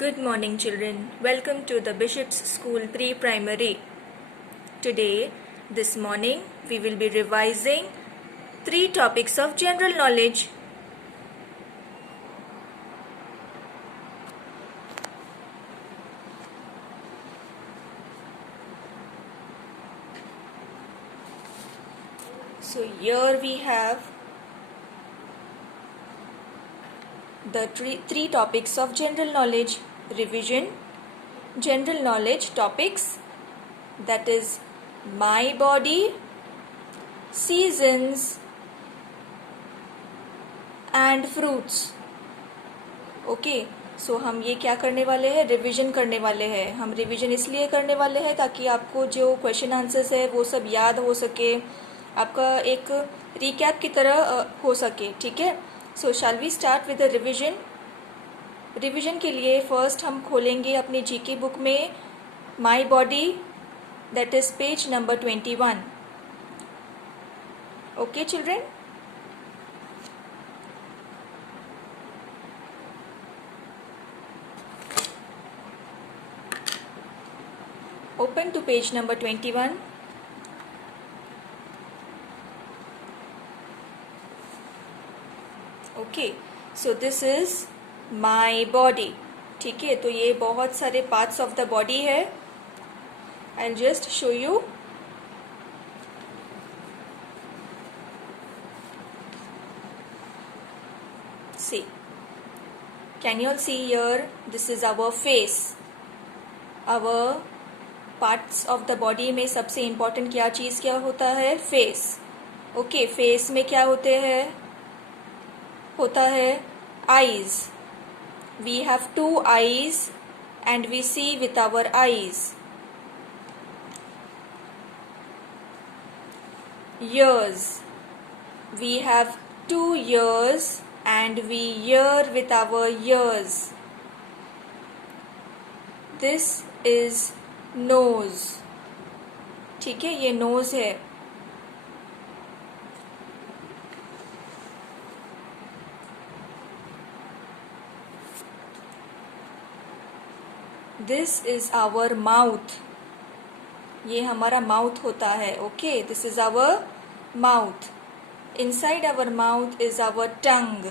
Good morning, children. Welcome to the Bishop's School Pre-Primary. Today, this morning, we will be revising 3 topics of general knowledge. So, here we have the three topics of general knowledge revision. General knowledge topics, that is my body, seasons and fruits. Okay so हम ये क्या करने वाले हैं, revision करने वाले हैं. हम रिवीजन इसलिए करने वाले हैं ताकि आपको जो क्वेश्चन आंसर्स है वो सब याद हो सके, आपका एक रिकैप की तरह हो सके. ठीक है, so shall we start with the revision. Revision के लिए फर्स्ट हम खोलेंगे अपनी जीके बुक में my body, that is page number 21. Okay children, open to page number 21. Okay, so this is my body. ठीक है, तो ये बहुत सारे पार्ट्स ऑफ द बॉडी है. I will just show you. See, can you all see here? This is our face. Our parts of the body में सबसे important क्या होता है? फेस. ओके, फेस में क्या होता है eyes. We have 2 eyes and we see with our eyes. Ears, we have 2 ears and we ear with our ears. This is nose. ठीक है, ये नोज है. This is our mouth. ये हमारा माउथ होता है. Okay, this is our mouth. Inside our mouth is our tongue.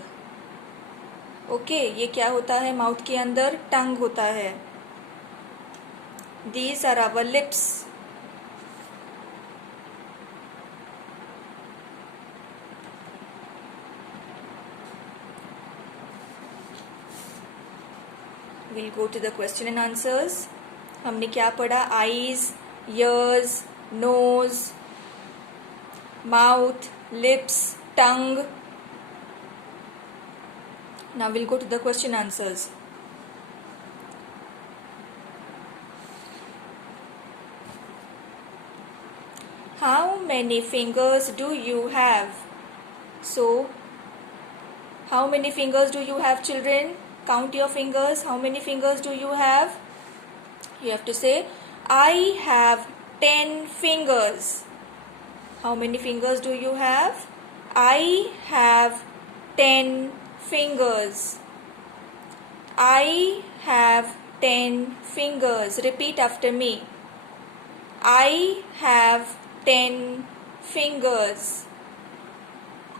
Okay, ये क्या होता है? माउथ के अंदर टंग होता है. These are our lips. We'll go to the question and answers. हमने क्या पढ़ा? Eyes, ears, nose, mouth, lips, tongue. Now we'll go to the question answers. How many fingers do you have? So, how many fingers do you have, children? Count your fingers. How many fingers do you have? You have to say, I have 10 fingers. How many fingers do you have? I have 10 fingers. I have 10 fingers. Repeat after me. I have 10 fingers.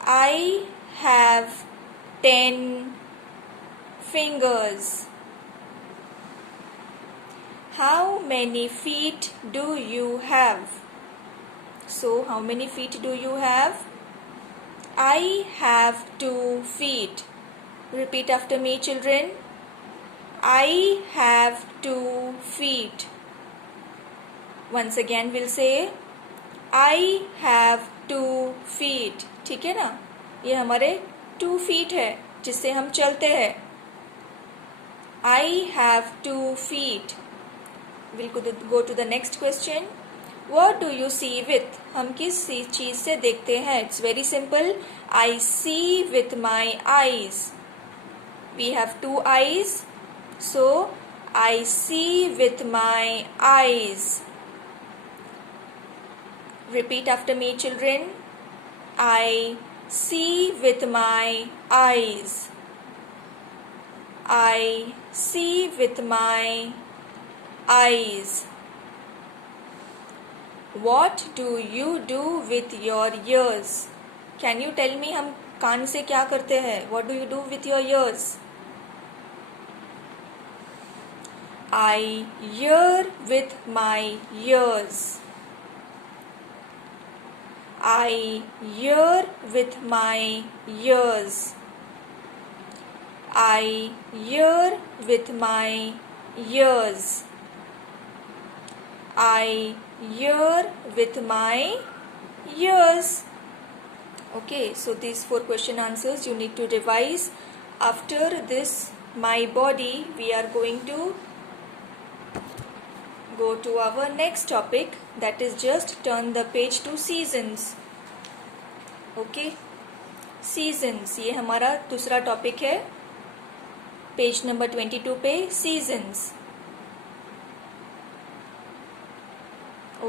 I have 10 fingers. How many feet do you have? So, how many feet do you have? I have 2 feet. Repeat after me, children. I have 2 feet. Once again, we'll say, I have 2 feet. ठीक है ना? ये हमारे 2 feet है जिससे हम चलते हैं. I have 2 feet. We'll go to the next question. What do you see with? हम किस चीज से देखते हैं? It's very simple. I see with my eyes. We have 2 eyes. So, I see with my eyes. Repeat after me, children. I see with my eyes. I see with my eyes. What do you do with your ears? Can you tell me हम कान से क्या करते हैं? What do you do with your ears? I hear with my ears. I hear with my ears. I hear with my ears. I hear with my ears. Okay, so these 4 question answers you need to revise. After this, my body, we are going to go to our next topic, that is just turn the page to seasons. Okay, seasons, ये हमारा दूसरा topic है. Page number 22 पे seasons.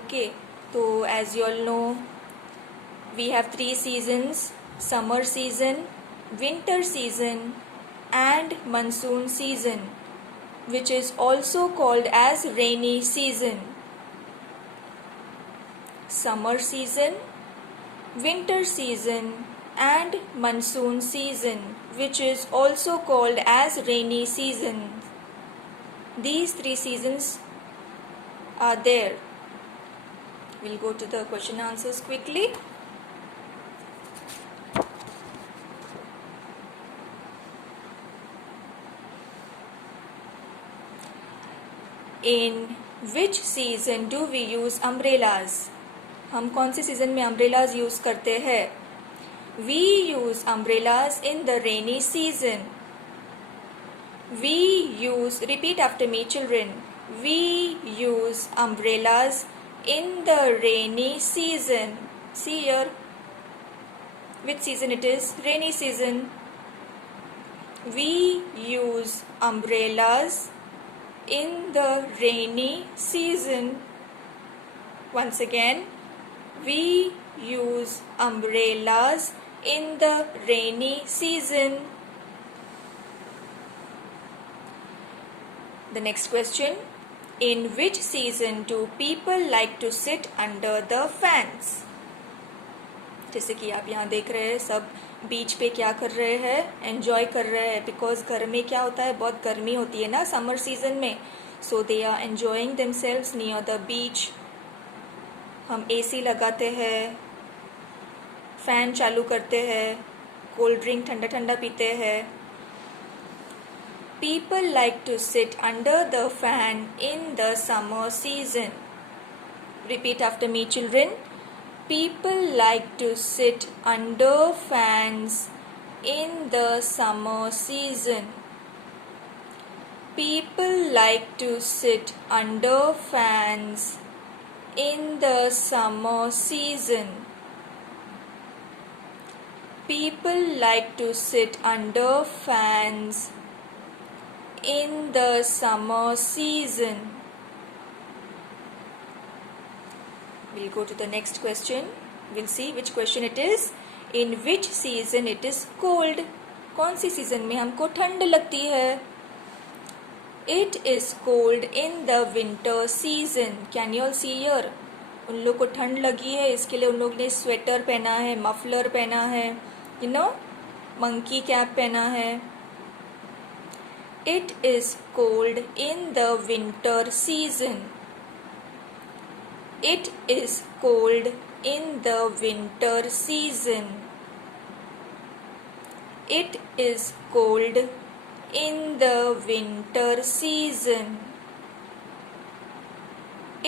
Okay, तो as you all know, we have 3 seasons: summer season, winter season and monsoon season, which is also called as rainy season. Summer season, winter season and monsoon season, which is also called as rainy season. These 3 seasons are there. We'll go to the question answers quickly. In which season do we use umbrellas? हम कौन से season में umbrellas use करते हैं? We use umbrellas in the rainy season. We use, repeat after me children, we use umbrellas in the rainy season. See here, which season it is? Rainy season. We use umbrellas in the rainy season. Once again, we use umbrellas in the rainy season. The next question, in which season do people like to sit under the fans? जैसे कि आप यहाँ देख रहे हैं, सब बीच पे क्या कर रहे हैं? एंजॉय कर रहे हैं, बिकॉज घर में क्या होता है, बहुत गर्मी होती है ना समर सीजन में. So they are enjoying themselves near the beach. हम एसी लगाते हैं, फैन चालू करते हैं, कोल्ड ड्रिंक ठंडा ठंडा पीते हैं. People like to sit under the fan in the summer season. Repeat after me children. People like to sit under fans in the summer season. People like to sit under fans in the summer season. People like to sit under fans in the summer season. We'll go to the next question. We'll see which question it is. In which season it is cold? कौन सी season में हमको ठंड लगती है? It is cold in the winter season. Can you all see here? उन लोग को ठंड लगी है, इसके लिए उन लोग ने स्वेटर पहना है, मफलर पहना है, मंकी कैप पहना है. It is cold in the winter season. It is cold in the winter season. It is cold in the winter season.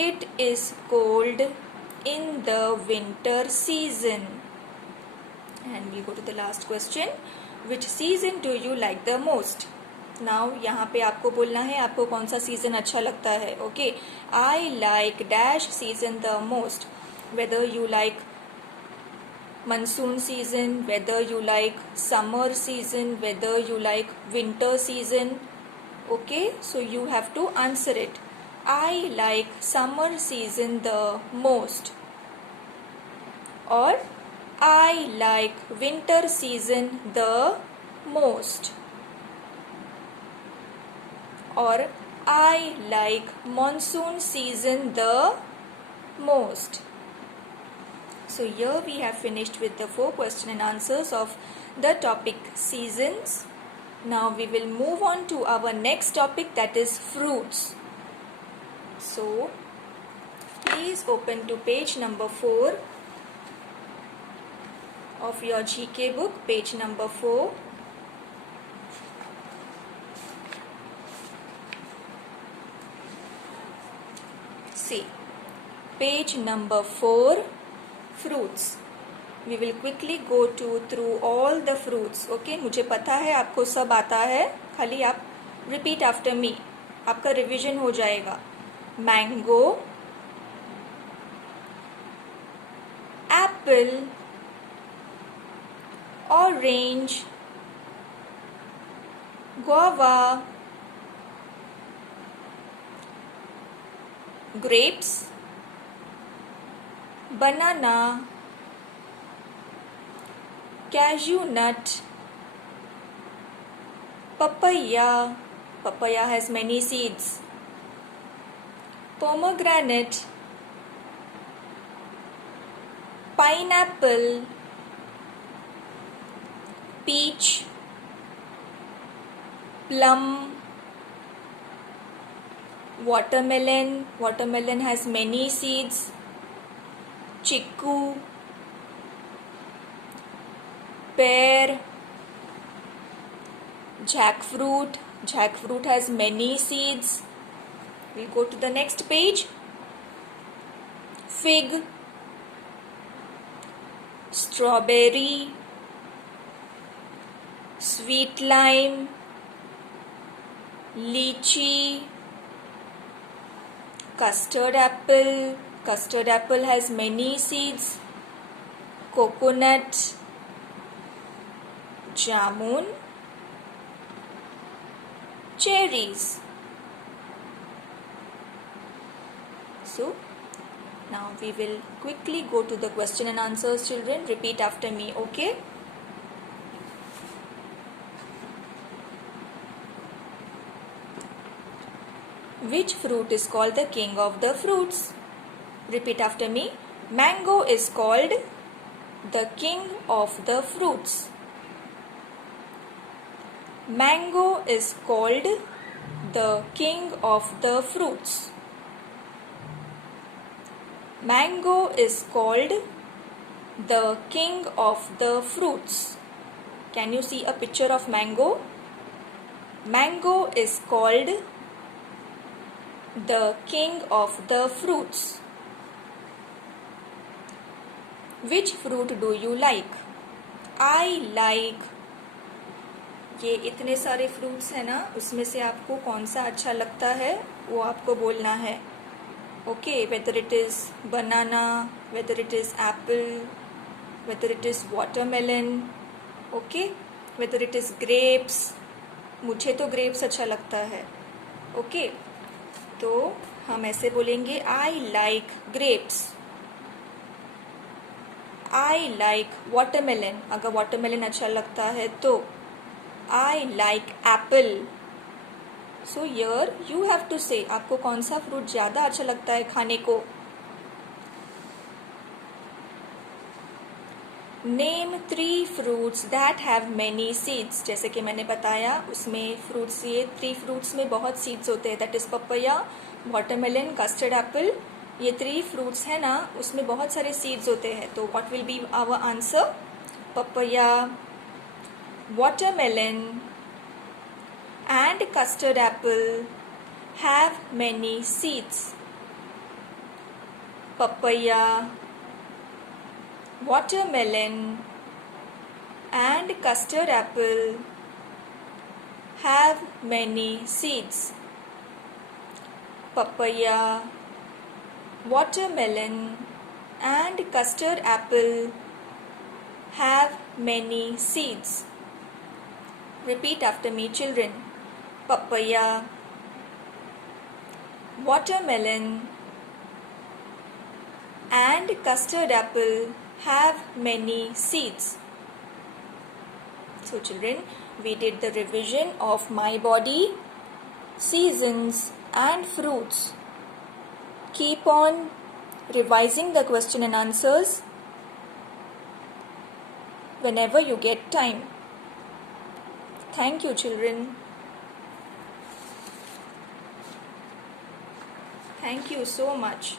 It is cold in the winter season. And we go to the last question. Which season do you like the most? Now यहाँ पे आपको बोलना है आपको कौन सा season अच्छा लगता है. Okay, I like dash season the most. Whether you like monsoon season, whether you like summer season, whether you like winter season. Okay, so you have to answer it. I like summer season the most. Or I like winter season the most. or I like monsoon season the most. So here we have finished with the 4 question and answers of the topic seasons. Now we will move on to our next topic, that is fruits. So please open to page number 4 of your GK book, page number 4. See, page number 4, fruits. We will quickly go through all the fruits. Okay, मुझे पता है आपको सब आता है, खाली आप repeat after me, आपका रिविजन हो जाएगा. Mango, Apple, orange, guava, grapes, banana, cashew nut, papaya, papaya has many seeds, pomegranate, pineapple, peach, plum, watermelon, watermelon has many seeds, chiku, pear, jackfruit, jackfruit has many seeds. We'll go to the next page. Fig, strawberry, sweet lime, lychee, custard apple, custard apple has many seeds, coconut, jamun, cherries. So now we will quickly go to the question and answers, children. Repeat after me, okay? Which fruit is called the king of the fruits? Repeat after me. Mango is called the king of the fruits. Mango is called the king of the fruits. Mango is called the king of the fruits. Can you see a picture of mango? Mango is called the king of the fruits. Which fruit do you like? I like. ये इतने सारे fruits हैं ना, उसमें से आपको कौन सा अच्छा लगता है वो आपको बोलना है. Okay, whether it is banana, whether it is apple, whether it is watermelon, okay, whether it is grapes. मुझे तो grapes अच्छा लगता है. Okay, तो हम ऐसे बोलेंगे I like grapes. I like watermelon. अगर watermelon अच्छा लगता है तो I like apple. So here you have to say आपको कौन सा फ्रूट ज़्यादा अच्छा लगता है खाने को. Name 3 fruits that have many seeds. जैसे कि मैंने बताया उसमें फ्रूट्स, ये 3 फ्रूट्स में बहुत सीड्स होते हैं. That is papaya, watermelon, custard Apple. ये 3 फ्रूट्स है ना, उसमें बहुत सारे सीड्स होते हैं. तो what will be our answer? Papaya, watermelon and custard apple have many seeds. Papaya, watermelon and custard apple have many seeds. Papaya, watermelon and custard apple have many seeds. Repeat after me, children. Papaya, watermelon and custard apple have many seeds. So children, we did the revision of my body. seasons, and fruits. Keep on revising the question and answers whenever you get time. Thank you, children. Thank you so much.